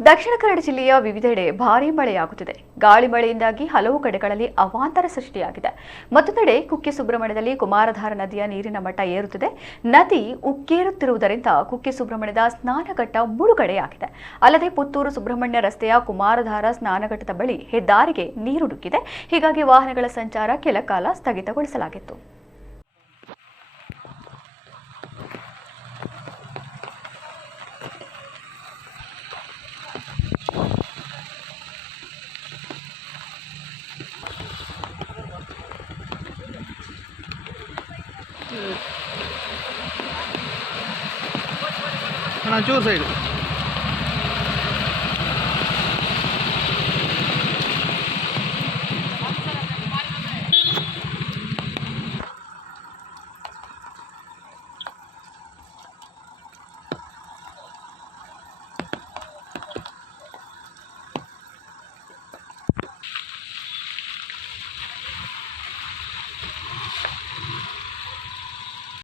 ದಕ್ಷಿಣ ಕನ್ನಡ ಜಿಲ್ಲೆಯ ವಿವಿಧೆಡೆ ಭಾರೀ ಮಳೆಯಾಗುತ್ತಿದೆ. ಗಾಳಿ ಮಳೆಯಿಂದಾಗಿ ಹಲವು ಕಡೆಗಳಲ್ಲಿ ಅವಾಂತರ ಸೃಷ್ಟಿಯಾಗಿದೆ. ಮತ್ತೊಂದೆಡೆ ಕುಕ್ಕೆ ಸುಬ್ರಹ್ಮಣ್ಯದಲ್ಲಿ ಕುಮಾರಧಾರ ನದಿಯ ನೀರಿನ ಮಟ್ಟ ಏರುತ್ತಿದೆ. ನದಿ ಉಕ್ಕೇರುತ್ತಿರುವುದರಿಂದ ಕುಕ್ಕೆ ಸುಬ್ರಹ್ಮಣ್ಯದ ಸ್ನಾನಘಟ್ಟ ಮುಳುಗಡೆಯಾಗಿದೆ. ಅಲ್ಲದೆ ಪುತ್ತೂರು ಸುಬ್ರಹ್ಮಣ್ಯ ರಸ್ತೆಯ ಕುಮಾರಧಾರ ಸ್ನಾನಘಟ್ಟದ ಬಳಿ ಹೆದ್ದಾರಿಗೆ ನೀರು ನುಗ್ಗಿದೆ. ಹೀಗಾಗಿ ವಾಹನಗಳ ಸಂಚಾರ ಕೆಲ ಕಾಲ ಸ್ಥಗಿತಗೊಳಿಸಲಾಗಿತ್ತು. ಚೂರು ಸೈಡ್